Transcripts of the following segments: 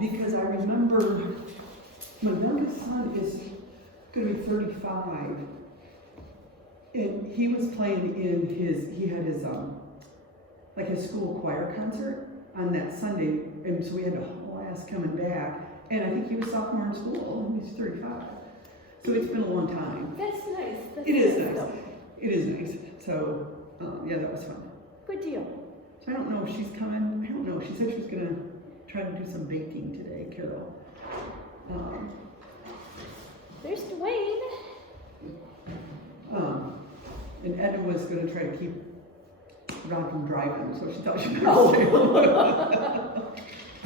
Because I remember my youngest son is going to be 35, and he was playing in he had his like his school choir concert on that Sunday, and so we had a whole ass coming back, and I think he was sophomore in school, and he's 35. So it's been a long time. That's nice. It is nice. It is nice. So, yeah, that was fun. Good deal. So I don't know if she's coming. I don't know. She said she was going to try to do some baking today, Carol. There's Dwayne. And Edna was going to try to keep Rod from driving, so she thought she was stay.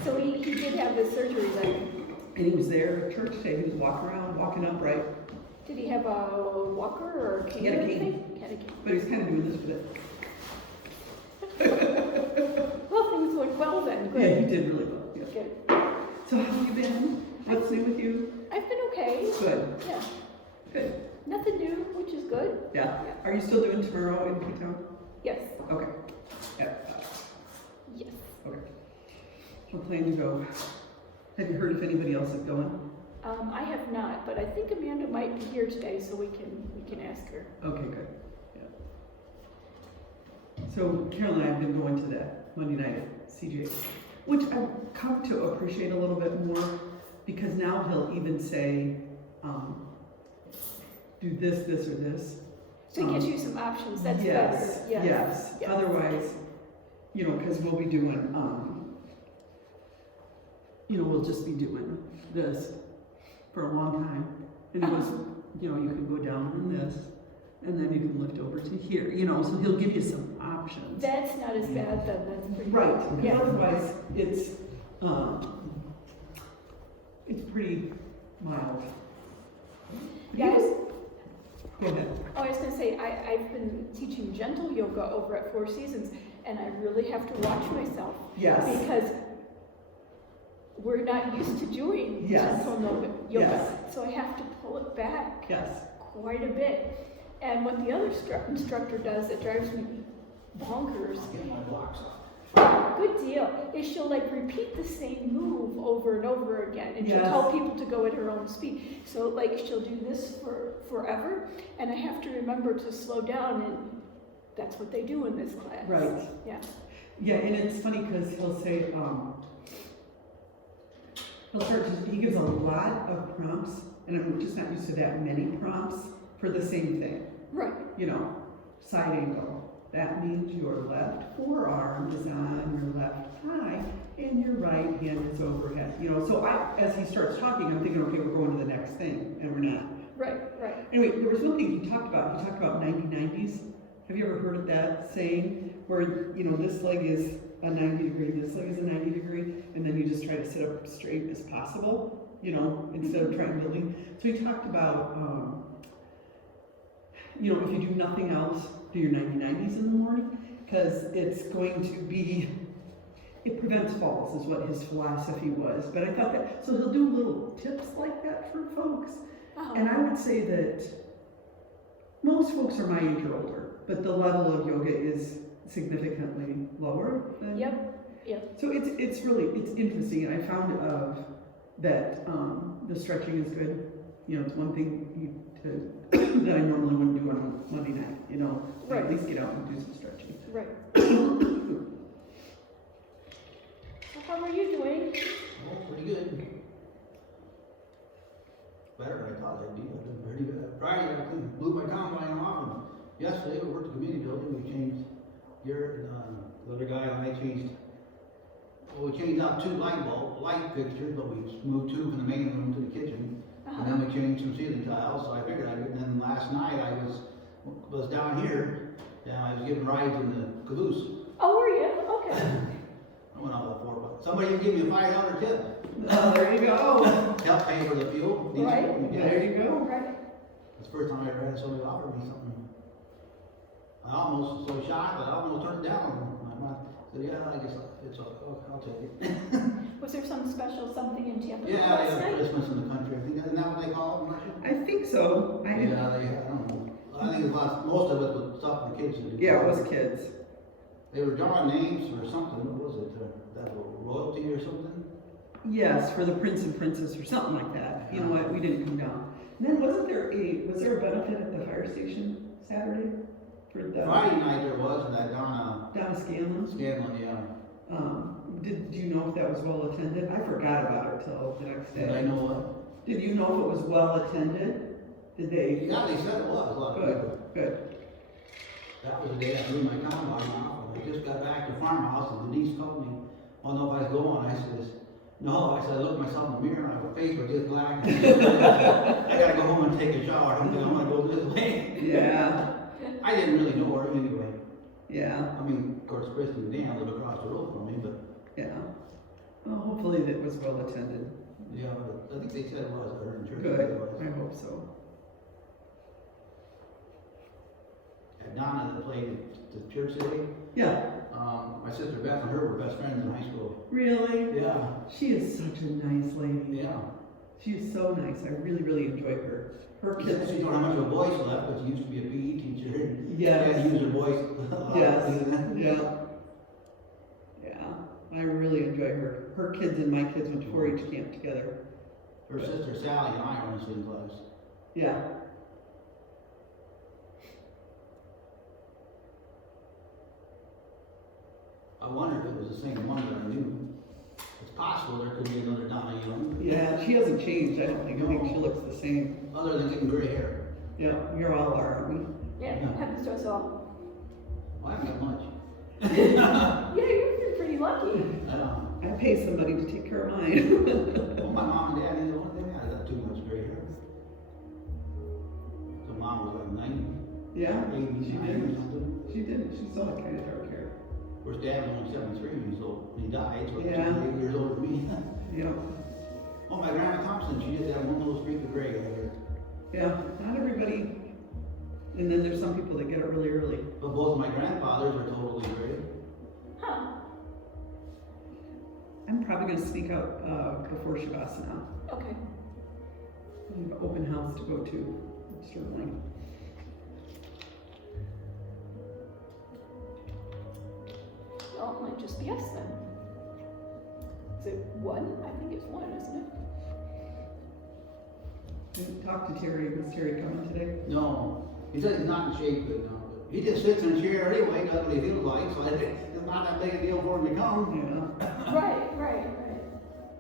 So he did have the surgery then. And he was there at church today. He was walking around, walking upright. Did he have a walker or a cane? He had a or cane. anything? He had a cane. But he's kind of doing this with it. Well, things went well then. Good. Yeah, he did really well. Yeah. Good. So how have you been? What's new with you? I've been okay. Good. Yeah. Good. Nothing new, which is good. Yeah. Are you still doing tomorrow in P-Town? Yes. Okay. Yeah. Yes. Okay. I'm planning to go. Have you heard if anybody else is going? I have not, but I think Amanda might be here today, so we can ask her. Okay, good. Yeah. So Carol and I have been going to that Monday night at CJ, which I've come to appreciate a little bit more, because now he'll even say, do this, this, or this. So it gives you some options. That's yes, better. Yes. Yes. Yes. Otherwise, you know, because we'll be doing, you know, we'll just be doing this for a long time. And it was, you know, you can go down in this, and then you can lift over to here, you know, so he'll give you some options. That's not as bad then. That's pretty Right. good. Yeah. Otherwise, it's pretty mild. Yeah, Go ahead. I was going to say, I've been teaching gentle yoga over at Four Seasons, and I really have to watch myself. Yes. Because we're not used to doing Yes. gentle yoga. Yes. So I have to pull it back Yes. quite a bit. And what the other instructor does that drives me bonkers, Get my blocks off. good deal, is she'll like repeat the same move over and over again, and she'll Yes. tell people to go at her own speed. So like she'll do this for forever, and I have to remember to slow down, and that's what they do in this class. Right. Yeah. Yeah, and it's funny because he'll say, he gives a lot of prompts, and I'm just not used to that many prompts for the same thing. Right. You know, side angle. That means your left forearm is on your left thigh, and your right hand is overhead. You know, so as he starts talking, I'm thinking, okay, we're going to the next thing, and we're not. Right, right. Anyway, there was one thing he talked about. He talked about 90-90s. Have you ever heard of that saying? Where, you know, this leg is a 90 degree, this leg is a 90 degree, and then you just try to sit up straight as possible, you know, instead of triangulating. So he talked about, you know, if you do nothing else, do your 90-90s in the morning, because it's going to be, it prevents falls is what his philosophy was. But I thought that, so he'll do little tips like that for folks. Oh. And I would say that most folks are my age or older, but the level of yoga is significantly lower than. Yep. Yep. So it's really, it's interesting, and I found that the stretching is good. You know, it's one thing that I normally wouldn't do on a Monday night, you know, Right. at least get out and do some stretching. Right. So how are you doing? Oh, pretty good. Better than I thought I'd be. I did pretty good. Friday, I blew my combine off, and yesterday we worked at the community building. We changed the other guy and I changed. Well, we changed out 2 light fixtures, but we moved 2 from the main room to the kitchen. And then we changed some ceiling tiles, so I figured I would. And then last night I was down here, and I was giving rides in the caboose. Oh, were you? Okay. I went out with $4. Somebody can give me a $5 tip. There you go. Help pay for the fuel. Right. There you go. Right. That's the first time I ever had somebody offer me something. I almost was so shocked that I almost turned it down. I said, yeah, I guess it's I'll take it. Was there some special something in Tampa Yeah, last they have night? Christmas in the country. I think isn't that what they call it? Marcia? I think so. Yeah, they have, I don't know. I think most of it was stuff the kids did. Yeah, it was kids. They were drawing names or something. What was it? That royalty or something? Yes, for the prince and princess or something like that. You know what, we didn't come down. And then was there a benefit at the fire station Saturday? For the Friday night there was, and that Donna Scanlon? Scanlon, yeah. Do you know if that was well attended? I forgot about it till the next day. Did I know what? Did you know if it was well attended? Did they? Yeah, they said it was, a lot of people. Good. That was the day I blew my combine off, and I just got back to farmhouse, and Denise called me. I don't know if I was going, I says, no, I said, I looked myself in the mirror, and my face was just black. I gotta go home and take a shower, I'm gonna go this way. Yeah. I didn't really know her anyway. Yeah. I mean, of course, Christy and Dan live across the road from me, but Yeah. Well, hopefully that was well attended. yeah, but I think they said it was, I heard in church. Good. It was. I hope so. And Donna that played at the church today, Yeah. my sister Beth and her were best friends in high school. Really? Yeah, She is such a nice lady. yeah. She is so nice. I really, really enjoy her. Her She said kids. she don't have much of a voice left, but she used to be a PE teacher. Yes. She had to use her voice. a lot. Yes. Yeah. Yeah. I really enjoy her. Her kids and my kids went to 4-H camp together. Her sister Sally and I are in the same class. Yeah. I wonder if it was the same one that I knew. It's possible there could be another Donna Young, Yeah. She hasn't changed. I don't think. I think she looks the same. other than getting gray hair. Yeah. You're all are, aren't we? Yeah, happens to us all. Well, I haven't got much. Yeah, you've been pretty lucky. I pay somebody to take care of mine. Well, my mom and dad, neither one of them had got too much gray hair. So mom was like 90, Yeah. 80, She 90 or didn't. something. She didn't. She still had kind of dark hair. Of course, dad was only 73 years old when he died, so Yeah. he's 8 years older than me. Yeah. Oh, my grandma Thompson, she just had one little streak of gray hair. Yeah. Not everybody. And then there's some people that get it really early. But both of my grandfathers are totally gray. Huh. I'm probably going to sneak out before Shavasana. Okay. I have an open house to go to, certainly. Well, it might just be us then. Is it one? I think it's one, isn't it? Didn't talk to Terry. Was Terry coming today? No, he said he's not in shape, but he just sits in a chair anyway, does what he feels like, so it's not that big a deal for him to come. Yeah. Right.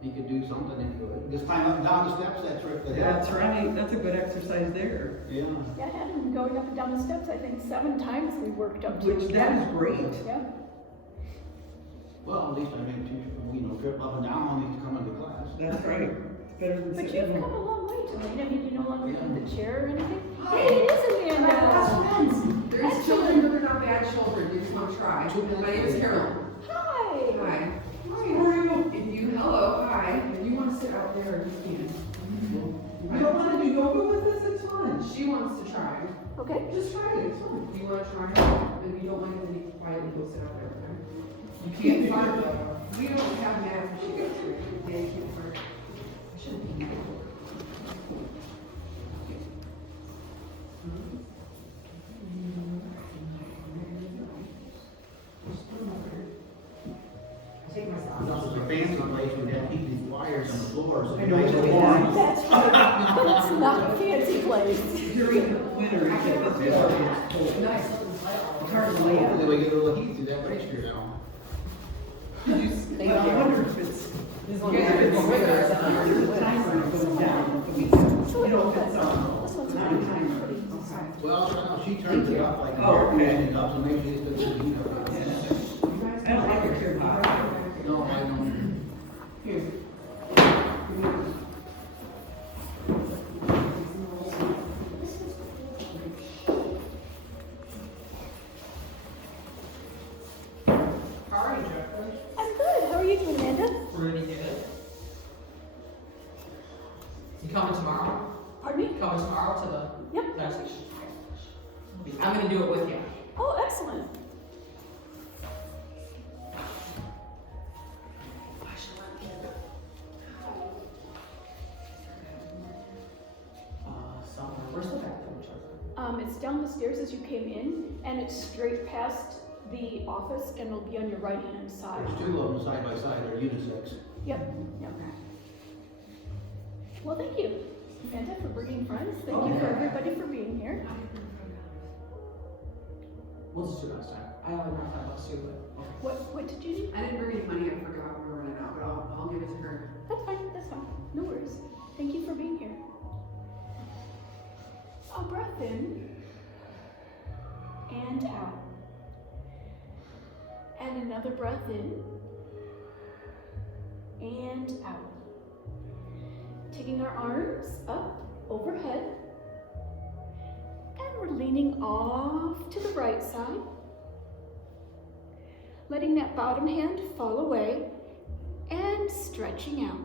He could do something anyway. Just climb up and down the steps, that trick that That's right. That's a good exercise there. Yeah. Yeah, I had him going up and down the steps, I think 7 times we worked up to. Which that is great. Yeah. Well, at least I made two, trip up and down when he's coming to class. That's right. It's better than But sitting you've at come home. a long way tonight. I mean, you no longer need the chair or anything. Hi. Hey, it is Hi, Amanda. best friends. There's children, but they're not bad children. You just want to try. My name is Carol. Hi. Hi. How are you? If you, hello, hi. If you want to sit out there, you can. You don't want to do yoga with us? It's fun. She wants to try. Okay. Just try it. It's fun. If you want to try it, if you don't like it, then you can quietly go sit out there. Okay? You can't find it. We don't have mats. She goes through. Yeah, you can't find it. Shouldn't be. Take my socks This off. was a fancy place, we had these wires on the floor, so I it's know, nice and yeah. warm. That's right. But it's not a fancy place. During the winter, it gets very cold. Nice. It's hard to lay out. Hopefully we get a little heat through that picture now. Well, I wonder if it's, This I one wonder if is it's bigger. there's a timer that goes down the weekend. You know, if it's, This one's not a pretty timer. Okay. Well, now she turns it up like a Oh, air okay. conditioning up, so maybe it's a good heat up. I don't like it too hot. No, I don't. Here. How are you, Jeffrey? I'm good. How are you doing, Amanda? Pretty good. You coming tomorrow? Pardon me? Coming tomorrow to the Yep. fire station? I'm gonna do it with you. Oh, excellent. Somewhere. Where's the bathroom, Chuck? It's down the stairs as you came in, and it's straight past the office and it'll be on your right-hand side. There's two of them side by side, they're unisex. Yep, yep. Well, thank you, Amanda, for bringing friends. Thank you for everybody for being here. We'll just do it next time. I only brought $5 too, but okay. What did you do? I didn't bring any money, I forgot we were running out, but I'll give it to her. That's fine, that's fine. No worries. Thank you for being here. A breath in and out. And another breath in and out. Taking our arms up overhead. And we're leaning off to the right side. Letting that bottom hand fall away and stretching out.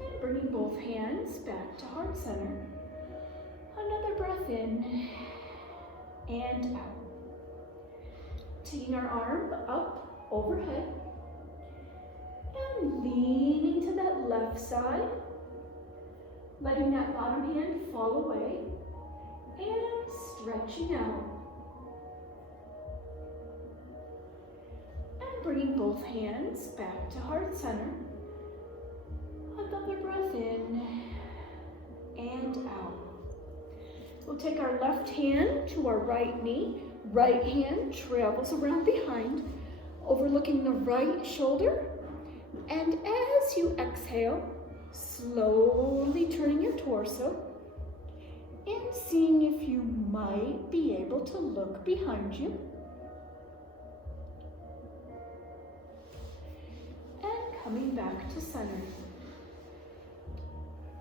And bringing both hands back to heart center. Another breath in and out. Taking our arm up overhead and leaning to that left side. Letting that bottom hand fall away and stretching out. And bringing both hands back to heart center. Another breath in and out. We'll take our left hand to our right knee. Right hand travels around behind, overlooking the right shoulder. And as you exhale, slowly turning your torso and seeing if you might be able to look behind you. And coming back to center.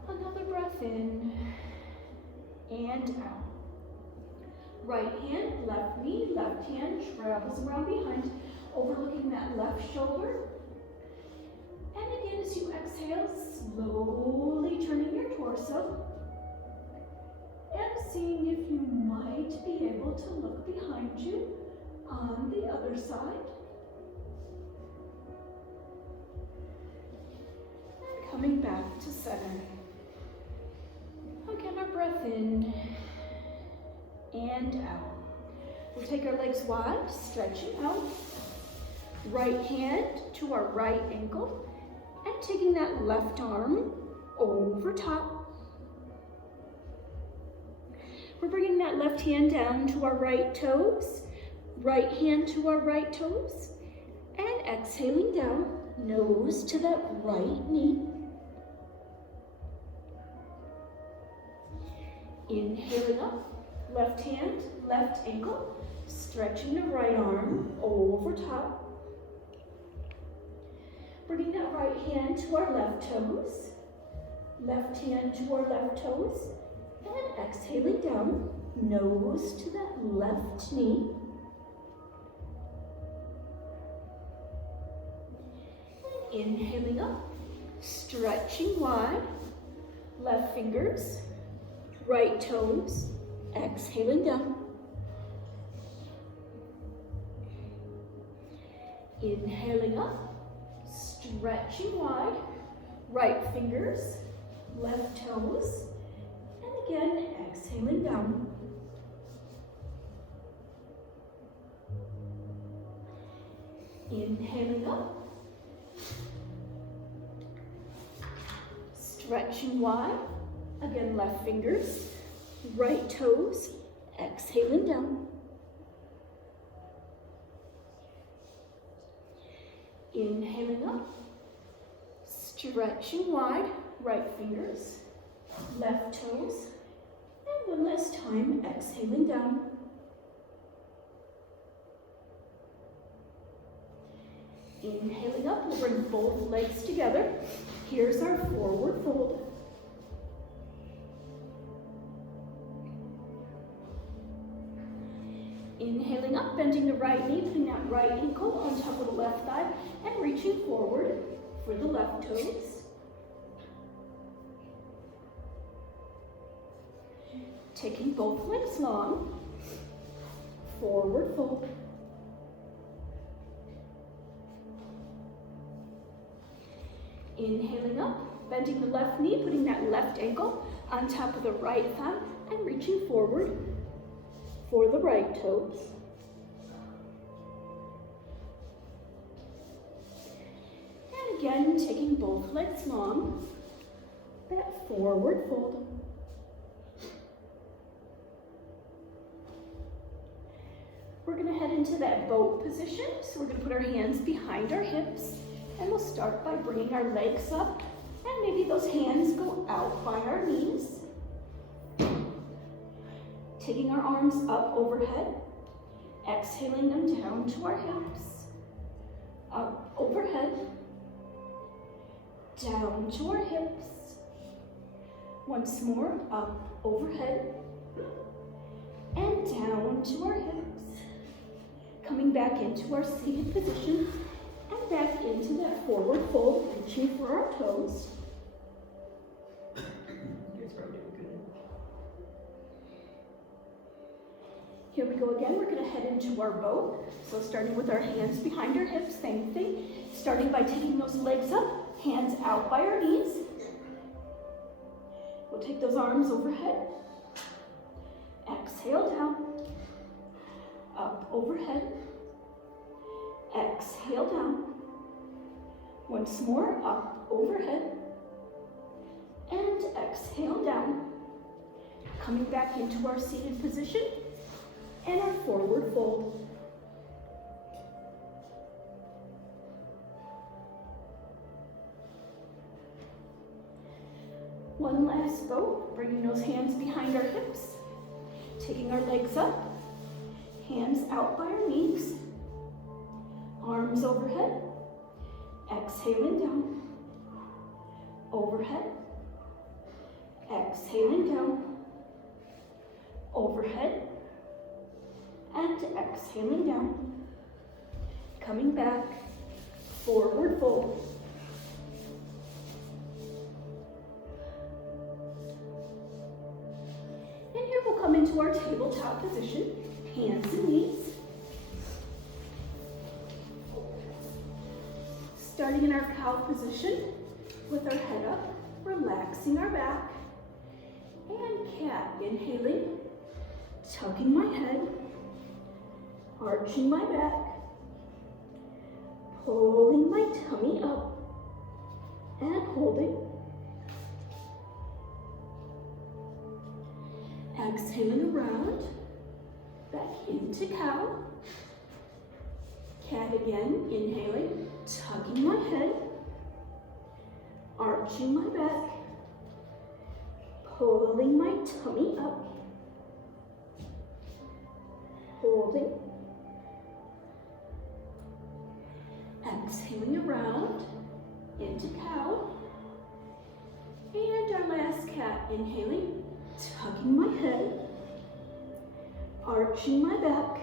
Another breath in and out. Right hand, left knee, left hand travels around behind, overlooking that left shoulder. And again, as you exhale, slowly turning your torso and seeing if you might be able to look behind you on the other side. And coming back to center. Again, our breath in and out. We'll take our legs wide, stretching out. Right hand to our right ankle and taking that left arm over top. We're bringing that left hand down to our right toes, right hand to our right toes, and exhaling down, nose to that right knee. Inhaling up, left hand, left ankle, stretching the right arm over top. Bringing that right hand to our left toes, left hand to our left toes, and exhaling down, nose to that left knee. And inhaling up, stretching wide, left fingers, right toes, exhaling down. Inhaling up, stretching wide, right fingers, left toes, and again, exhaling down. Inhaling up, stretching wide, again, left fingers, right toes, exhaling down. Inhaling up, stretching wide, right fingers, left toes, and one last time, exhaling down. Inhaling up, we'll bring both legs together. Here's our forward fold. Inhaling up, bending the right knee, putting that right ankle on top of the left thigh, and reaching forward for the left toes. Taking both legs long, forward fold. Inhaling up, bending the left knee, putting that left ankle on top of the right thigh, and reaching forward for the right toes. And again, taking both legs long, that forward fold. We're going to head into that boat position. So we're going to put our hands behind our hips, and we'll start by bringing our legs up, and maybe those hands go out by our knees. Taking our arms up overhead, exhaling them down to our hips, up overhead, down to our hips. Once more, up overhead, and down to our hips. Coming back into our seated position and back into that forward fold, reaching for our toes. Here we go again. We're going to head into our boat. So starting with our hands behind our hips, same thing. Starting by taking those legs up, hands out by our knees. We'll take those arms overhead. Exhale down. Up overhead. Exhale down. Once more, up overhead. And exhale down. Coming back into our seated position and our forward fold. One last boat, bringing those hands behind our hips, taking our legs up, hands out by our knees, arms overhead, exhaling down, overhead, exhaling down, overhead, and exhaling down. Coming back, forward fold. And here we'll come into our tabletop position, hands and knees. Starting in our cow position with our head up, relaxing our back, and cat, inhaling, tucking my head, arching my back, pulling my tummy up, and holding. Exhaling around, back into cow. Cat again, inhaling, tucking my head, arching my back, pulling my tummy up, holding. Exhaling around into cow. And our last cat, inhaling, tucking my head, arching my back,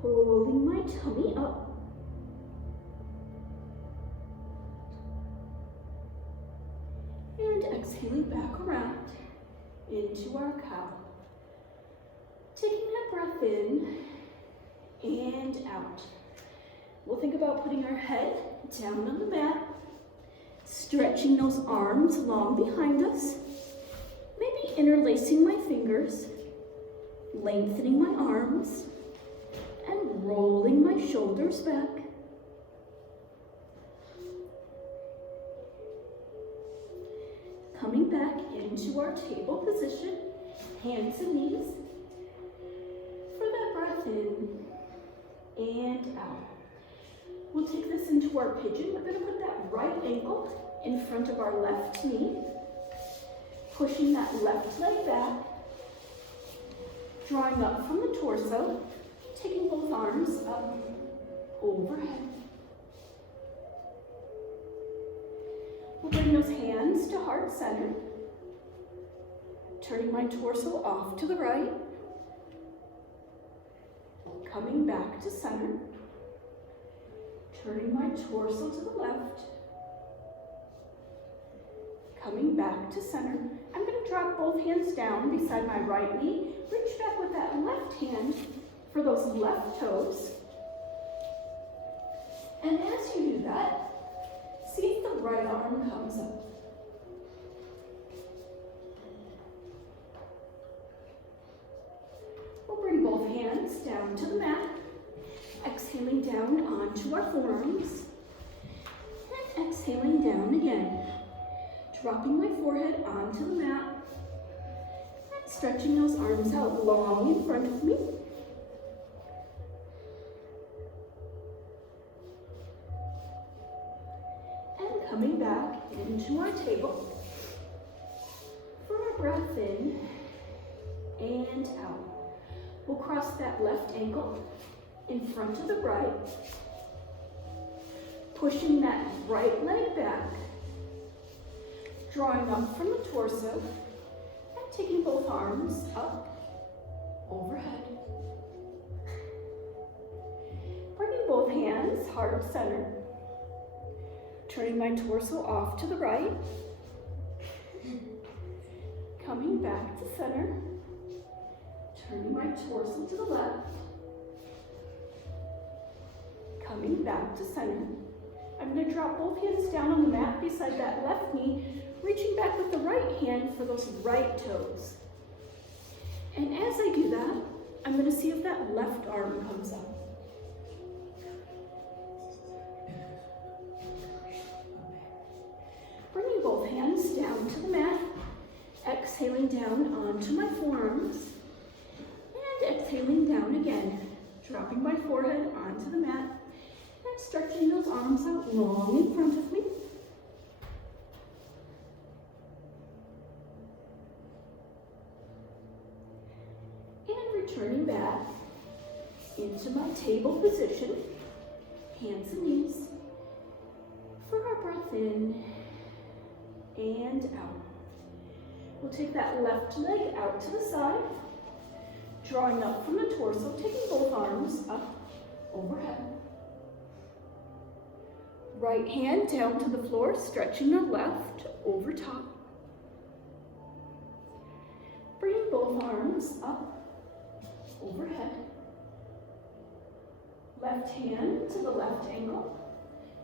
pulling my tummy up. And exhaling back around into our cow. Taking that breath in and out. We'll think about putting our head down on the mat, stretching those arms long behind us, maybe interlacing my fingers, lengthening my arms, and rolling my shoulders back. Coming back into our table position, hands and knees, for that breath in and out. We'll take this into our pigeon. We're going to put that right ankle in front of our left knee, pushing that left leg back, drawing up from the torso, taking both arms up overhead. We'll bring those hands to heart center, turning my torso off to the right, coming back to center, turning my torso to the left, coming back to center. I'm going to drop both hands down beside my right knee, reach back with that left hand for those left toes. And as you do that, see if the right arm comes up. both hands down to the mat. Exhaling down onto our forearms. And exhaling down again. Dropping my forehead onto the mat. And stretching those arms out long in front of me. And coming back into our table. For our breath in and out. We'll cross that left ankle in front of the right, pushing that right leg back, drawing up from the torso, and taking both arms up, overhead. Bringing both hands heart center, turning my torso off to the right, coming back to center, turning my torso to the left, coming back to center. I'm going to drop both hands down on the mat beside that left knee, reaching back with the right hand for those right toes. And as I do that, I'm going to see if that left arm comes up. Bringing both hands down to the mat, exhaling down onto my forearms, and exhaling down again, dropping my forehead onto the mat, and stretching those arms out long in front of me. And returning back into my table position, hands and knees, for our breath in and out. We'll take that left leg out to the side, drawing up from the torso, taking both arms up overhead. Right hand down to the floor, stretching the left over top. Bringing both arms up overhead. Left hand to the left ankle,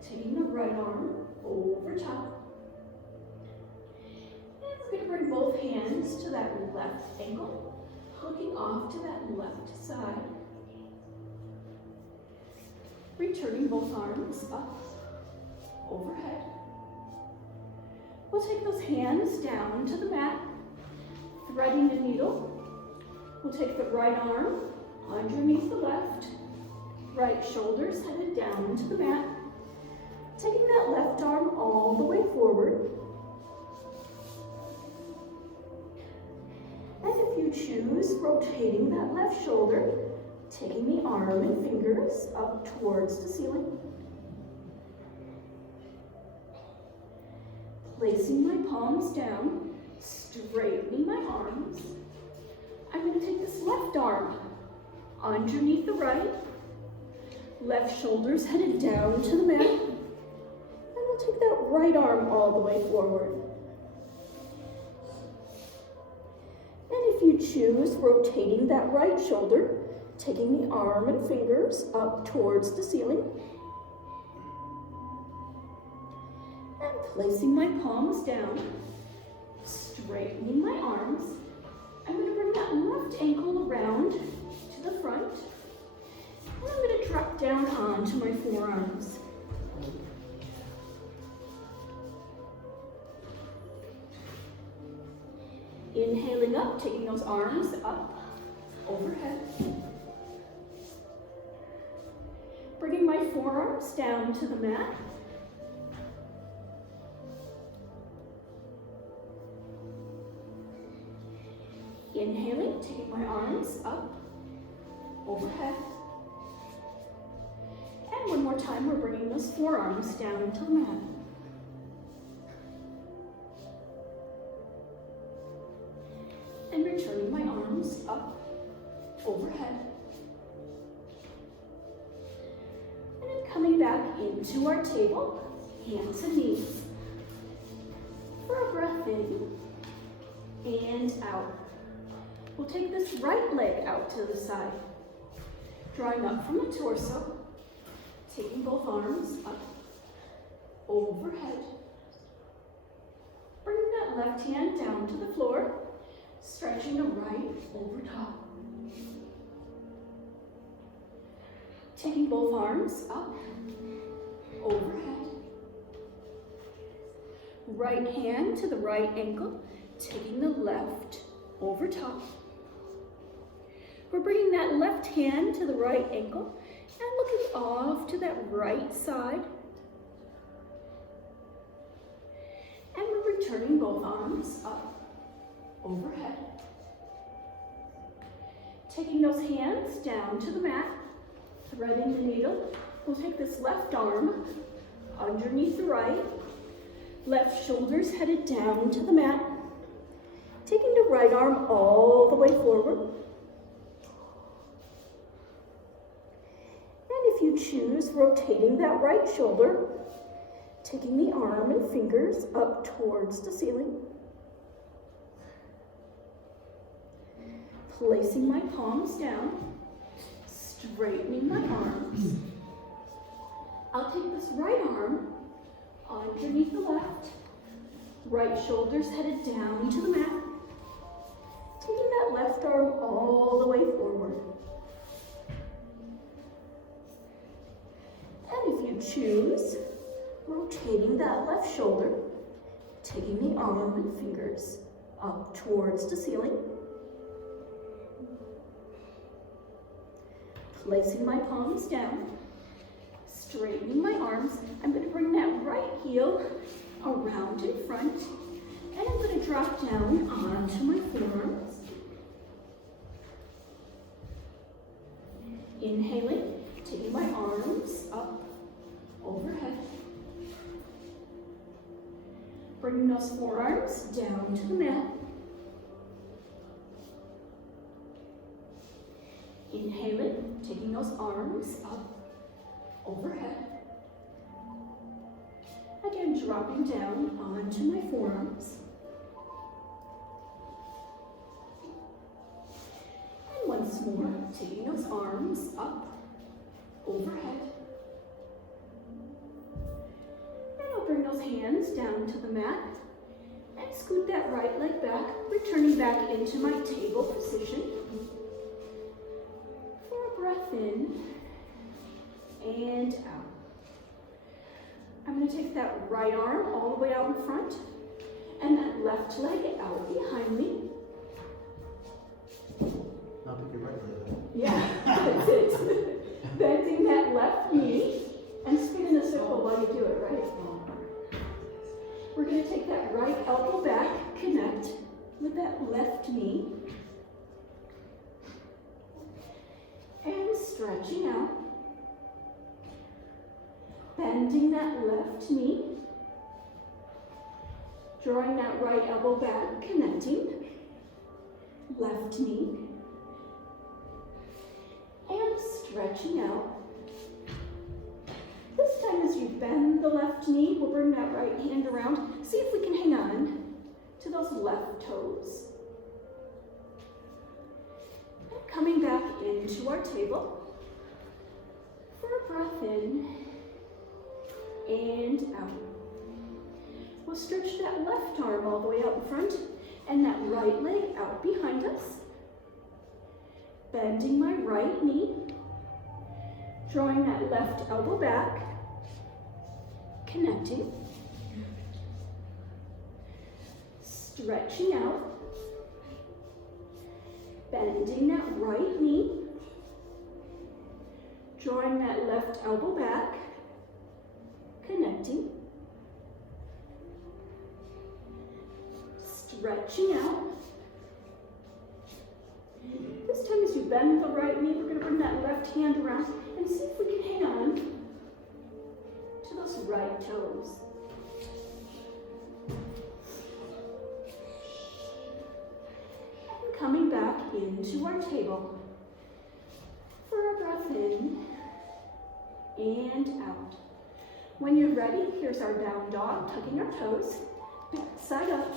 taking the right arm over top. And we're going to bring both hands to that left ankle, hooking off to that left side. Returning both arms up overhead. We'll take those hands down to the mat, threading the needle. We'll take the right arm underneath the left, right shoulders headed down to the mat, taking that left arm all the way forward. And if you choose, rotating that left shoulder, taking the arm and fingers up towards the ceiling. Placing my palms down, straightening my arms. I'm going to take this left arm underneath the right, left shoulders headed down to the mat, and we'll take that right arm all the way forward. And if you choose, rotating that right shoulder, taking the arm and fingers up towards the ceiling, and placing my palms down, straightening my arms. I'm going to bring that left ankle around to the front, and I'm going to drop down onto my forearms. Inhaling up, taking those arms up, overhead. Bringing my forearms down to the mat. Inhaling, taking my arms up, overhead. And one more time, we're bringing those forearms down to the mat. And returning my arms up, overhead. And then coming back into our table, hands and knees. For a breath in and out. We'll take this right leg out to the side, drawing up from the torso, taking both arms up, overhead. Bringing that left hand down to the floor, stretching the right over top. Taking both arms up, overhead. Right hand to the right ankle, taking the left over top. We're bringing that left hand to the right ankle and looking off to that right side. And we're returning both arms up, overhead. Taking those hands down to the mat, threading the needle. We'll take this left arm underneath the right, left shoulder's headed down to the mat, taking the right arm all the way forward. And if you choose, rotating that right shoulder, taking the arm and fingers up towards the ceiling. Placing my palms down, straightening my arms. I'll take this right arm underneath the left, right shoulder's headed down to the mat, taking that left arm all the way forward. And if you choose, rotating that left shoulder, taking the arm and fingers up towards the ceiling. Placing my palms down, straightening my arms. I'm going to bring that right heel around in front, and I'm going to drop down onto my forearms. Inhaling, taking my arms up, overhead. Bringing those forearms down to the mat. Inhaling, taking those arms up, overhead. Again, dropping down onto my forearms. And once more, taking those arms up, overhead. And I'll bring those hands down to the mat and scoot that right leg back, returning back into my table position. Breath in and out. I'm going to take that right arm all the way out in front and that left leg out behind me. Now pick your right leg up. Yeah, that's it. Bending that left knee and spin in a circle while you do it, right? We're going to take that right elbow back, connect with that left knee. And stretching out, bending that left knee, drawing that right elbow back, connecting, left knee, and stretching out. This time as you bend the left knee, we'll bring that right hand around. See if we can hang on to those left toes. Coming back into our table for a breath in and out. We'll stretch that left arm all the way out in front and that right leg out behind us. Bending my right knee, drawing that left elbow back, connecting, stretching out. Bending that right knee, drawing that left elbow back, connecting, stretching out. This time as you bend the right knee, we're going to bring that left hand around and see if we can hang on to those right toes. Coming back into our table for a breath in and out. When you're ready, here's our down dog, tucking our toes, back side up.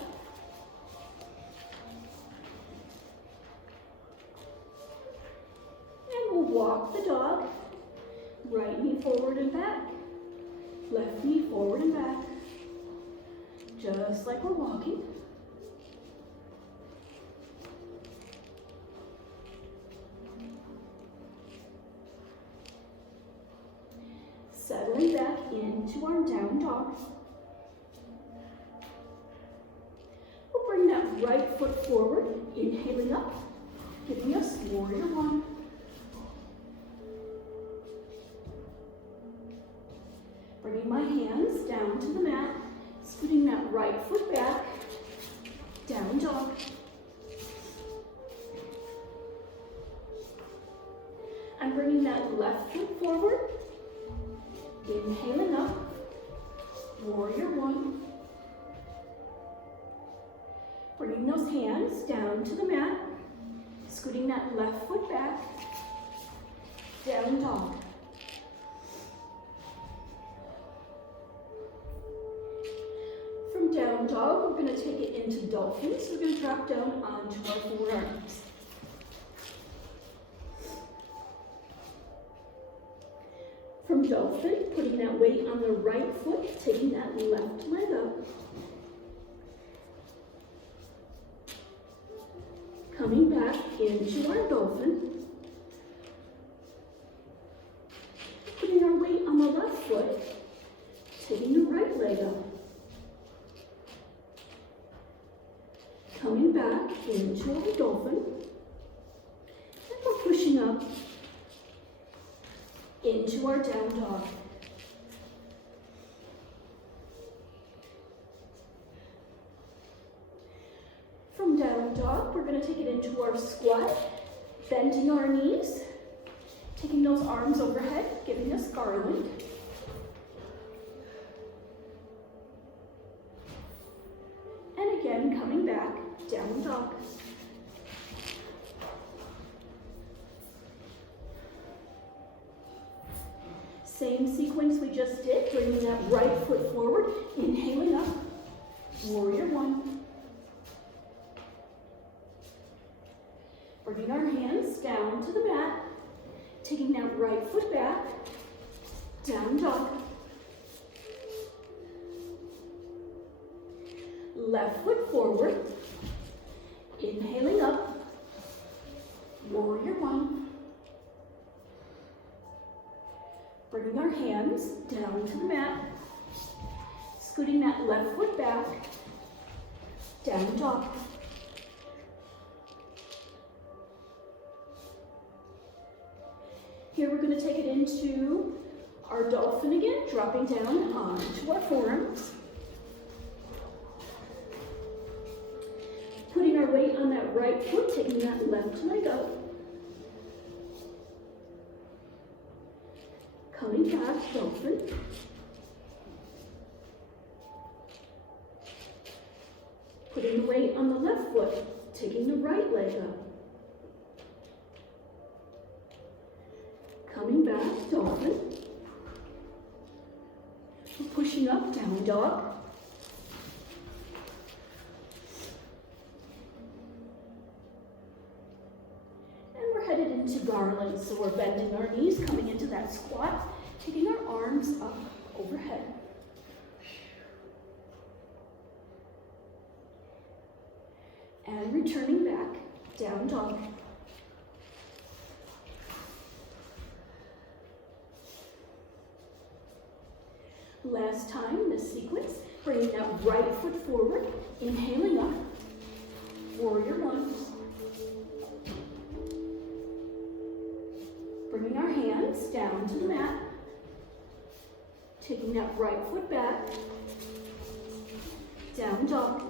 And we'll walk the dog, right knee forward and back, left knee forward and back, just like we're walking. settling back into our down dog. We'll bring that right foot forward, inhaling up, giving us warrior one. Bringing my hands down to the mat, scooting that right foot back, down dog. I'm bringing that left foot forward, inhaling up, warrior one. Bringing those hands down to the mat, scooting that left foot back, down dog. From down dog, we're going to take it into dolphin, so we're going to drop down onto our forearms. From dolphin, putting that weight on the right foot, taking that left leg up. Coming back into our dolphin. Putting our weight on the left foot, taking the right leg up. Coming back into our dolphin. And we're pushing up into our down dog. From down dog, we're going to take it into our squat, bending our knees, taking those arms overhead, giving us garland. And again, coming back, down dog. Same sequence we just did, bringing that right foot forward, inhaling up, warrior one. Bringing our hands down to the mat, taking that right foot back, down dog. Left foot forward, inhaling up, warrior one. Bringing our hands down to the mat, scooting that left foot back, down dog. Here we're going to take it into our dolphin again, dropping down onto our forearms. Putting our weight on that right foot, taking that left leg up. Coming back, dolphin. Putting the weight on the left foot, taking the right leg up. Coming back, dolphin. We're pushing up, down dog. And we're headed into garland, so we're bending our knees, coming into that squat, taking our arms up overhead. And returning back, down dog. Last time in this sequence, bringing that right foot forward, inhaling up, warrior one. Bringing our hands down to the mat, taking that right foot back, down dog.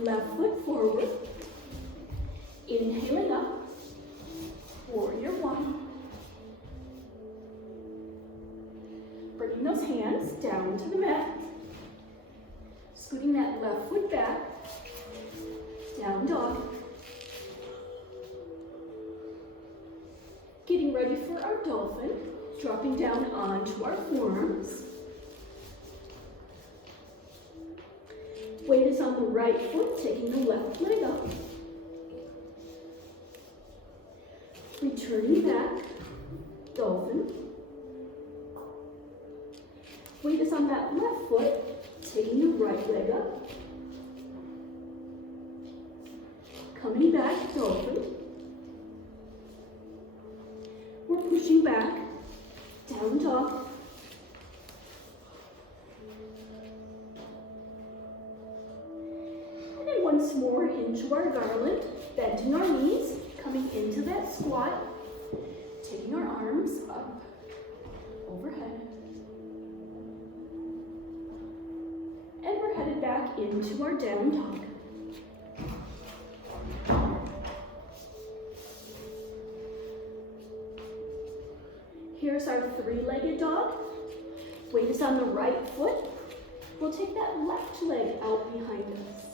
Left foot forward, inhaling up, warrior one. Bringing those hands down to the mat, scooting that left foot back, down dog. Getting ready for our dolphin, dropping down onto our forearms. Weight is on the right foot, taking the left leg up. Returning back, dolphin. Weight is on that left foot, taking the right leg up. Coming back, dolphin. pushing back, down dog. And then once more into our garland, bending our knees, coming into that squat, taking our arms up, overhead. And we're headed back into our down dog. Here's our three-legged dog. Weight is on the right foot. We'll take that left leg out behind us.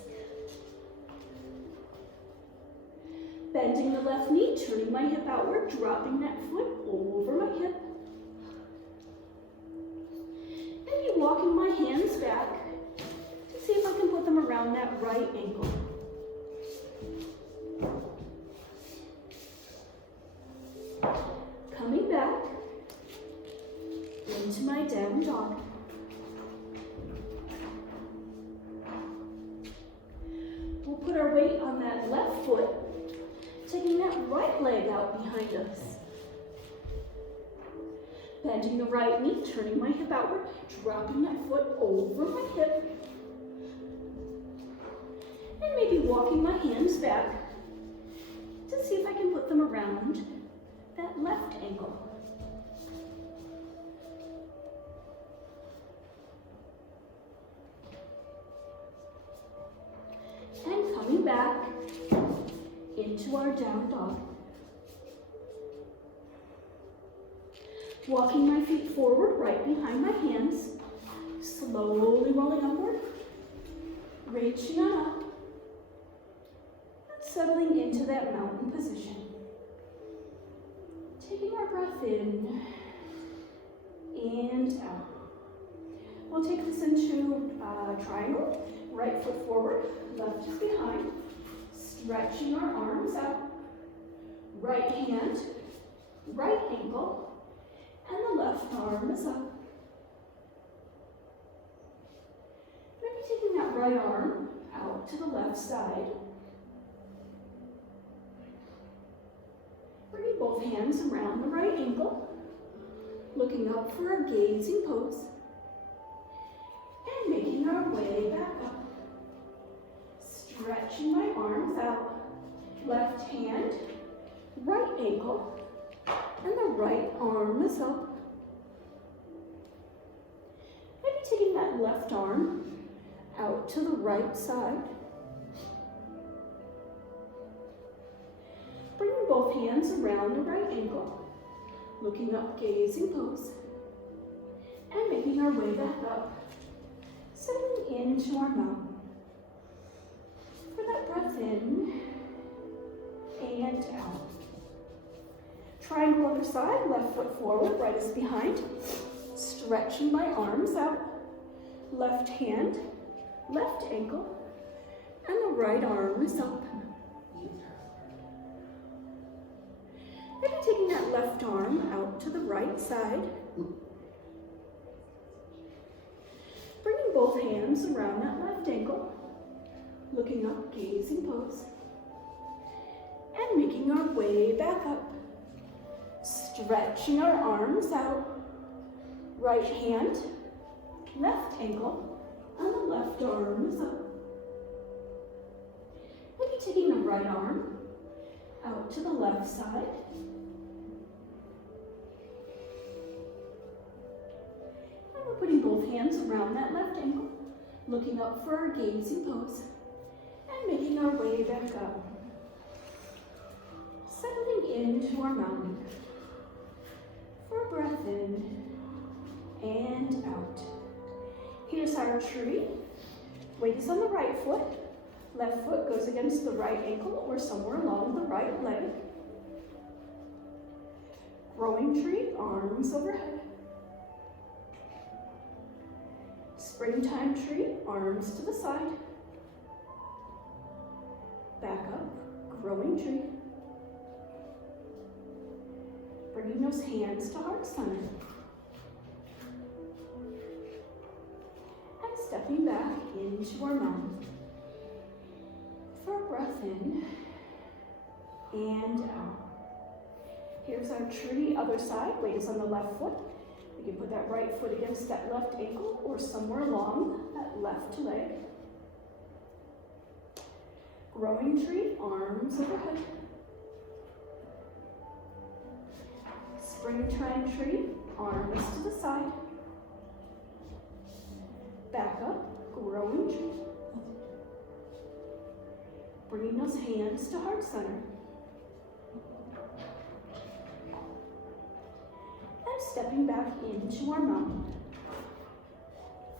Bending the left knee, turning my hip outward, dropping that foot over my hip. Maybe walking my hands back to see if I can put them around that right ankle. Coming back into my down dog. We'll put our weight on that left foot, taking that right leg out behind us. Bending the right knee, turning my hip outward, dropping that foot over my hip. And maybe walking my hands back to see if I can put them around that left ankle. And coming back into our down dog. Walking my feet forward, right behind my hands, slowly rolling upward, reaching on up, and settling into that mountain position. Taking our breath in and out. We'll take this into triangle, right foot forward, left is behind, stretching our arms out, right hand, right ankle, and the left arm is up. Maybe taking that right arm out to the left side. Bringing both hands around the right ankle, looking up for a gazing pose, and making our way back up. Stretching my arms out, left hand, right ankle, and the right arm is up. Maybe taking that left arm out to the right side. Bringing both hands around the right ankle, looking up, gazing pose, and making our way back up, settling into our mountain. For that breath in and out. Triangle other side, left foot forward, right is behind. Stretching my arms out, left hand, left ankle, and the right arm is up. Maybe taking that left arm out to the right side. Bringing both hands around that left ankle, looking up, gazing pose, and making our way back up. Stretching our arms out, right hand, left ankle, and the left arm is up. Maybe taking the right arm out to the left side. And we're putting both hands around that left ankle, looking up for our gazing pose, and making our way back up. Settling into our mountain. For a breath in and out. Here's our tree. Weight is on the right foot. Left foot goes against the right ankle or somewhere along the right leg. Growing tree, arms overhead. Springtime tree, arms to the side. Back up, growing tree. Bringing those hands to heart center. And stepping back into our mountain. For a breath in and out. Here's our tree, other side, weight on the left foot. We can put that right foot against that left ankle or somewhere along that left leg. Growing tree, arms overhead. Springtime tree, arms to the side. Back up, growing tree. Bringing those hands to heart center. And stepping back into our mountain.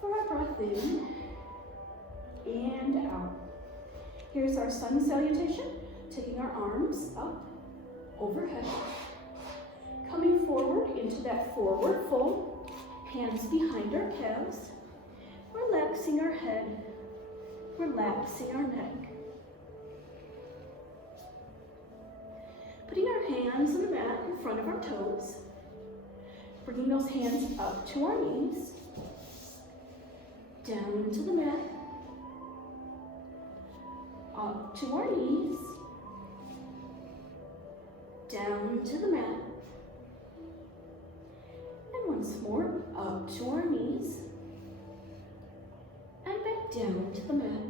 For our breath in and out. Here's our sun salutation, taking our arms up, overhead. Coming forward into that forward fold, hands behind our calves. Relaxing our head, relaxing our neck. Putting our hands on the mat in front of our toes. Bringing those hands up to our knees. Down to the mat. Up to our knees. Down to the mat. And once more, up to our knees. And back down to the mat.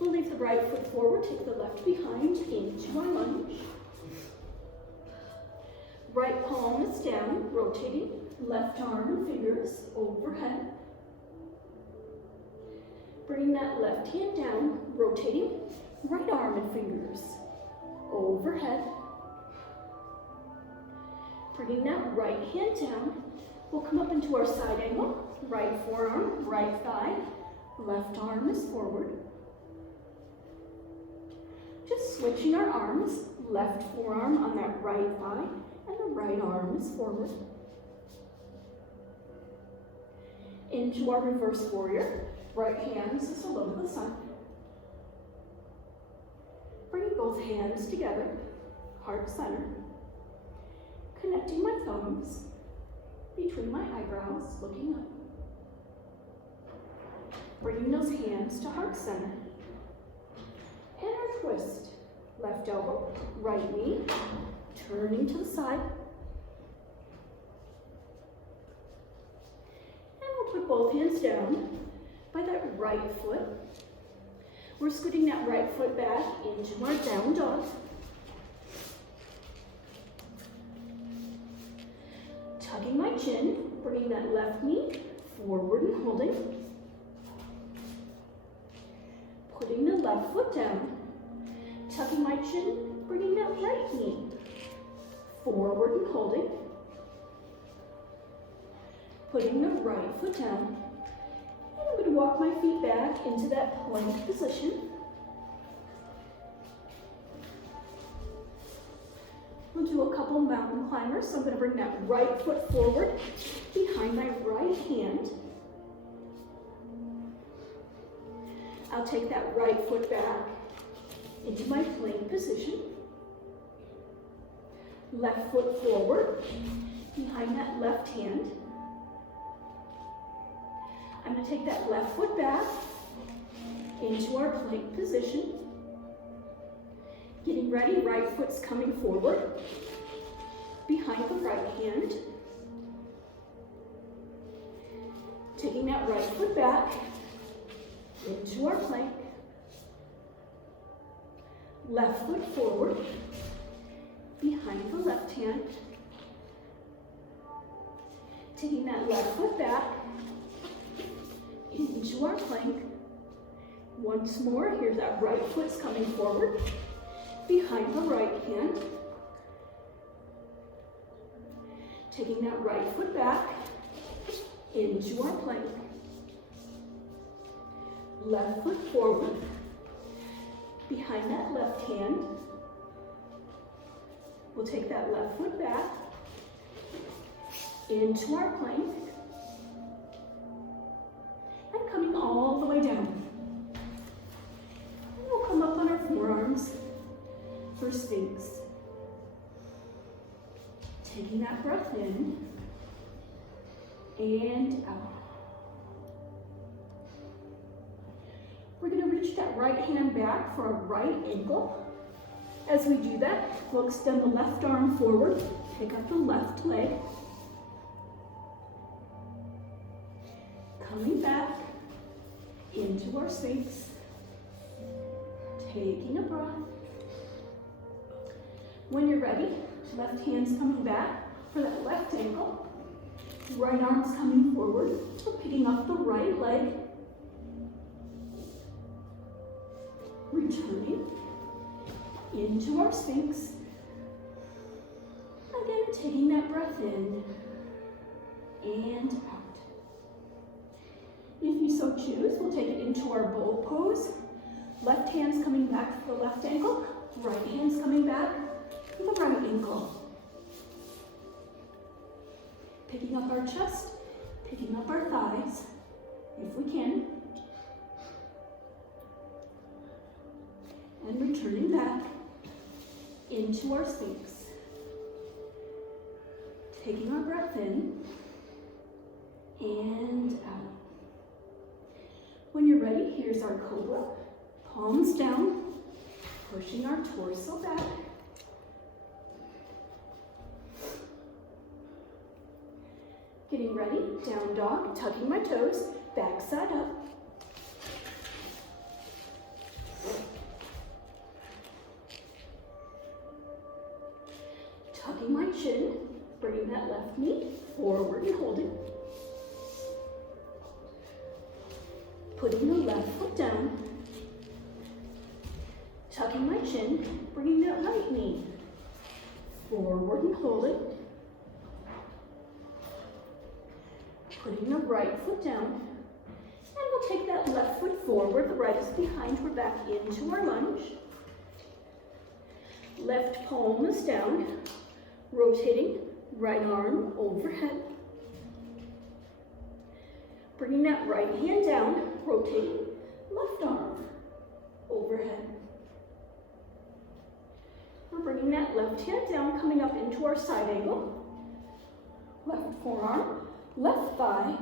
We'll leave the right foot forward, take the left behind into our lunge. Right palm is down, rotating, left arm and fingers overhead. Bringing that left hand down, rotating, right arm and fingers overhead. Bringing that right hand down, we'll come up into our side angle. Right forearm, right thigh, left arm is forward. Just switching our arms, left forearm on that right thigh, and the right arm is forward. Into our reverse warrior, right hands is below the sun. Bringing both hands together, heart center. Connecting my thumbs between my eyebrows, looking up. Bringing those hands to heart center. And our twist. Left elbow, right knee, turning to the side. And we'll put both hands down by that right foot. We're scooting that right foot back into our down dog. Tugging my chin, bringing that left knee forward and holding. Putting the left foot down. Tucking my chin, bringing that right knee forward and holding. Putting the right foot down. And I'm going to walk my feet back into that plank position. We'll do a couple mountain climbers. So I'm going to bring that right foot forward behind my right hand. I'll take that right foot back into my plank position. Left foot forward behind that left hand. I'm going to take that left foot back into our plank position. Getting ready, right foot's coming forward behind the right hand. Taking that right foot back into our plank. Left foot forward behind the left hand. Taking that left foot back into our plank. Once more, here's that right foot's coming forward behind the right hand. Taking that right foot back into our plank. Left foot forward behind that left hand. We'll take that left foot back into our plank and coming all the way down. And we'll come up on our forearms for Sphinx. Taking that breath in and out. We're going to reach that right hand back for a right ankle. As we do that, we'll extend the left arm forward, pick up the left leg, coming back into our Sphinx, taking a breath. When you're ready, left hand's coming back for that left ankle, right arm's coming forward, we're picking up the right leg, returning into our Sphinx. Again, taking that breath in and out. If you so choose, we'll take it into our bowl pose. Left hand's coming back to the left ankle, right hand's coming back to the right ankle. Picking up our chest, picking up our thighs, if we can. And returning back into our Sphinx. Taking our breath in and out. When you're ready, here's our cobra. Palms down, pushing our torso back. Getting ready, down dog, tucking my toes, back side up. Tucking my chin, bringing that left knee forward and holding. Putting the left foot down. Tucking my chin, bringing that right knee forward and holding. Putting the right foot down. And we'll take that left foot forward, the right is behind, we're back into our lunge. Left palm is down, rotating, right arm overhead. Bringing that right hand down, rotating, left arm overhead. We're bringing that left hand down, coming up into our side angle. Left forearm, left thigh,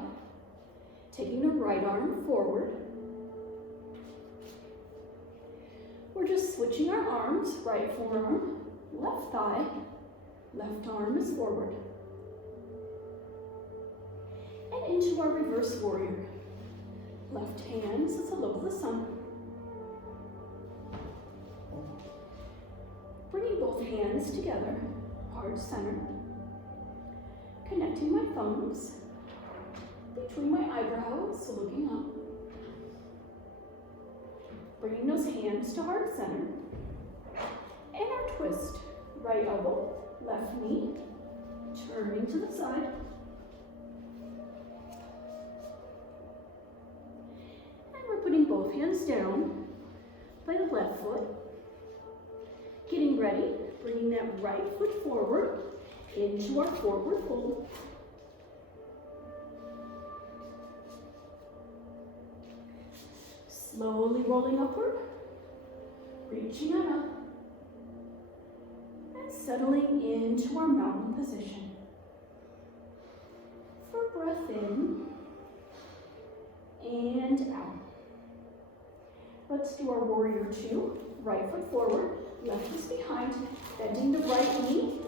taking the right arm forward. We're just switching our arms, right forearm, left thigh, left arm is forward. And into our reverse warrior. Left hand sits above the sun. Bringing both hands together, heart center. Connecting my thumbs between my eyebrows, looking up. Bringing those hands to heart center. And our twist, right elbow, left knee, turning to the side. And we're putting both hands down by the left foot. Getting ready, bringing that right foot forward into our forward fold. Slowly rolling upward, reaching on up, and settling into our mountain position. For breath in and out. Let's do our warrior two. Right foot forward, left is behind, bending the right knee,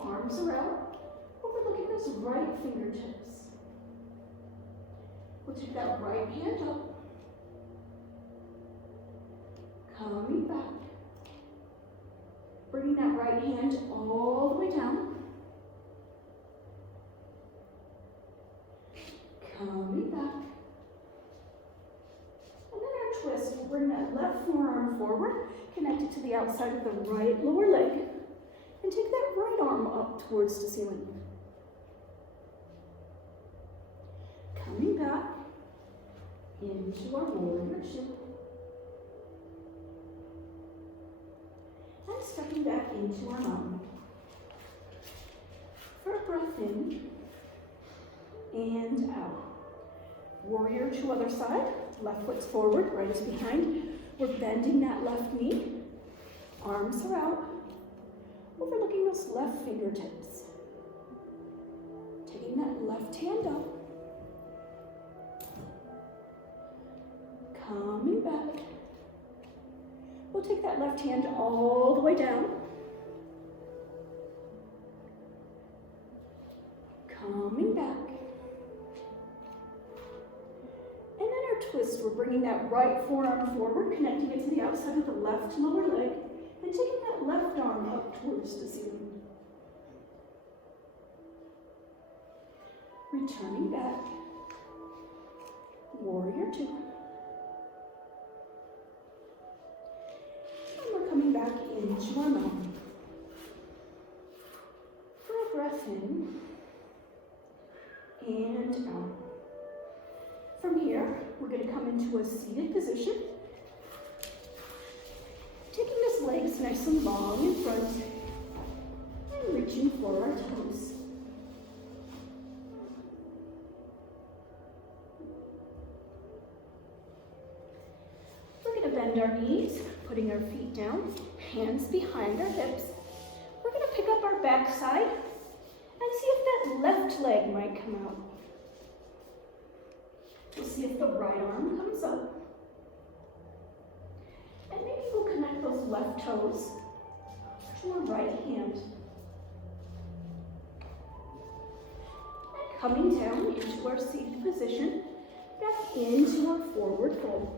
arms are out, overlooking those right fingertips. We'll take that right hand up, coming back, bringing that right hand all the way down, coming back. Twist, we'll bring that left forearm forward, connect it to the outside of the right lower leg, and take that right arm up towards the ceiling. Coming back into our warrior two. And stepping back into our mountain. For a breath in and out. Warrior two, other side. Left foot's forward, right is behind. We're bending that left knee. Arms are out. Overlooking those left fingertips. Taking that left hand up. Coming back. We'll take that left hand all the way down. Coming back. And then our twist, we're bringing that right forearm forward, connecting it to the outside of the left lower leg, and taking that left arm up towards the ceiling. Returning back. Warrior two. And we're coming back into our mountain. For a breath in and out. From here, we're going to come into a seated position. Taking this legs nice and long in front and reaching for our toes. We're going to bend our knees, putting our feet down, hands behind our hips. We're going to pick up our backside and see if that left leg might come out. We'll see if the right arm comes up. And maybe we'll connect those left toes to our right hand. And coming down into our seated position, back into our forward fold.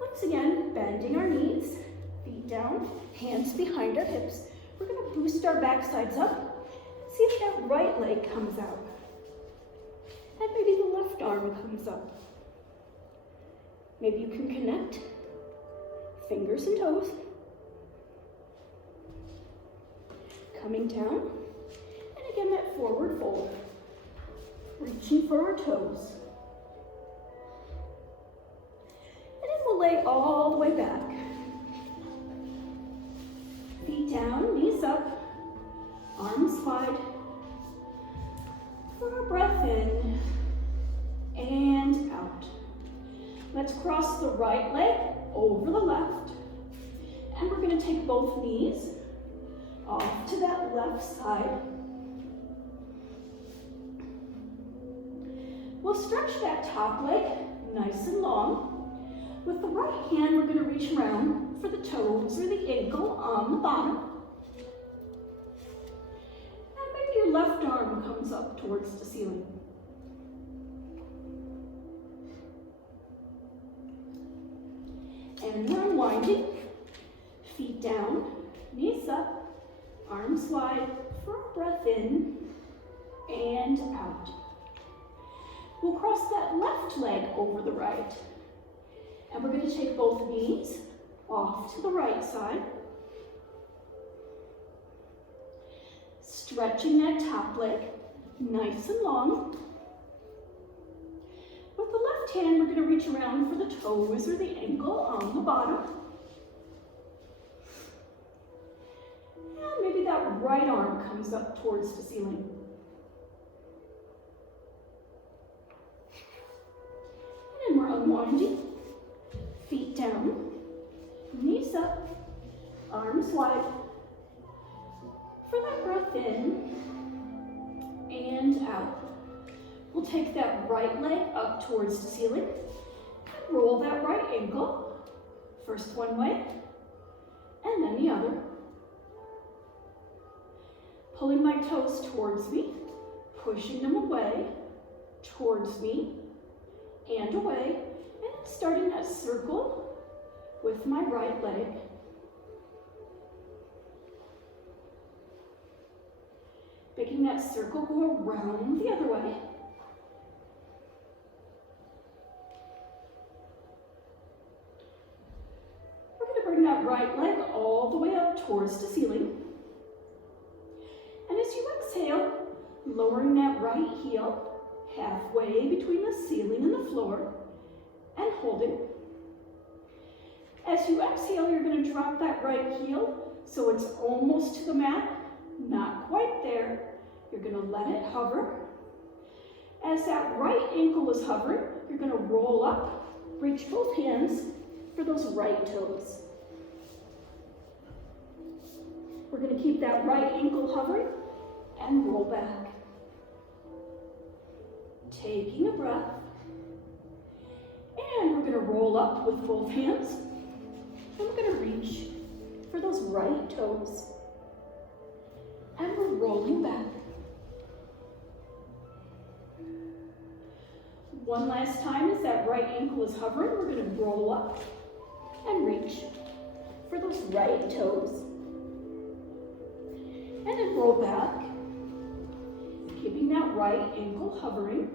Once again, bending our knees, feet down, hands behind our hips. We're going to boost our backsides up and see if that right leg comes out. And maybe the left arm comes up. Maybe you can connect fingers and toes. Coming down, and again that forward fold. Reaching for our toes. And then we'll lay all the way back. Feet down, knees up, arms wide. For a breath in and out. Let's cross the right leg over the left. And we're going to take both knees off to that left side. We'll stretch that top leg nice and long. With the right hand, we're going to reach around for the toes or the ankle on the bottom. And maybe your left arm comes up towards the ceiling. And we're unwinding. Feet down, knees up, arms wide for a breath in and out. We'll cross that left leg over the right. And we're going to take both knees off to the right side. Stretching that top leg nice and long. With the left hand, we're going to reach around for the toes or the ankle on the bottom. And maybe that right arm comes up towards the ceiling. And then we're unwinding. Feet down, knees up, arms wide. For that breath in and out. We'll take that right leg up towards the ceiling and roll that right ankle. First one way and then the other. Pulling my toes towards me, pushing them away, towards me, and away. And then starting that circle with my right leg. Making that circle go around the other way. We're going to bring that right leg all the way up towards the ceiling. And as you exhale, lowering that right heel halfway between the ceiling and the floor and holding. As you exhale, you're going to drop that right heel so it's almost to the mat, not quite there. You're going to let it hover. As that right ankle is hovering, you're going to roll up, reach both hands for those right toes. We're going to keep that right ankle hovering and roll back. Taking a breath. roll up with both hands. And we're gonna reach for those right toes. And we're rolling back. One last time as that right ankle is hovering, we're gonna roll up and reach for those right toes. And then roll back, keeping that right ankle hovering.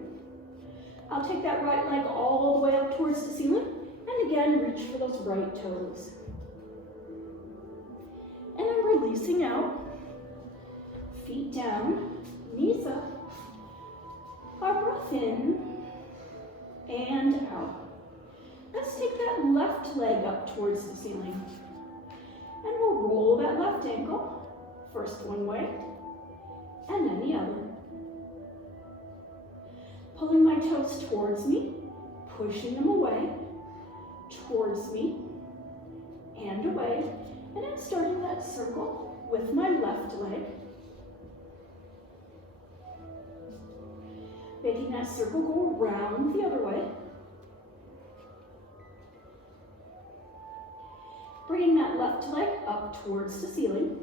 I'll take that right leg all the way up towards the ceiling, and again, reach for those right toes. And then releasing out, feet down, knees up, our breath in and out. Let's take that left leg up towards the ceiling. And we'll roll that left ankle, first one way, and then the other. Pulling my toes towards me, pushing them away, towards me, and away. And I'm starting that circle with my left leg. Making that circle go around the other way. Bringing that left leg up towards the ceiling.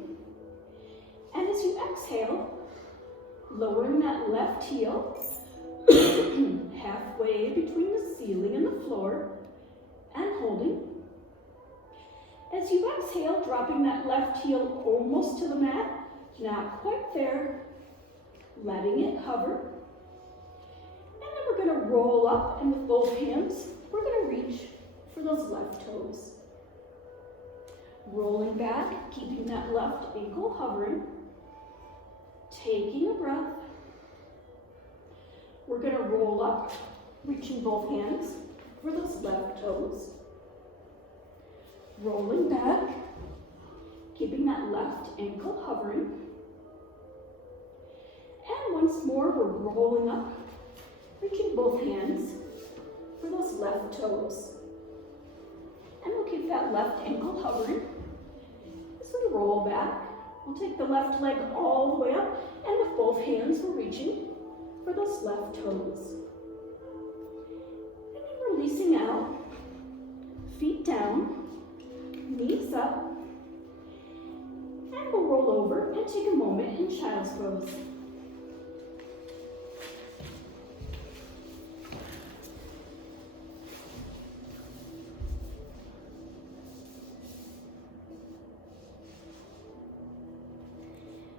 And as you exhale, lowering that left heel halfway between the ceiling and the floor, and holding. As you exhale, dropping that left heel almost to the mat, not quite there, letting it hover. And then we're gonna roll up, and with both hands, we're gonna reach for those left toes. Rolling back, keeping that left ankle hovering, taking a breath. We're gonna roll up, reaching both hands for those left toes. Rolling back, keeping that left ankle hovering. And once more, we're rolling up, reaching both hands for those left toes. And we'll keep that left ankle hovering. As we roll back, we'll take the left leg all the way up, and with both hands, we're reaching for those left toes. And then releasing out, feet down, knees up, and we'll roll over and take a moment in child's pose.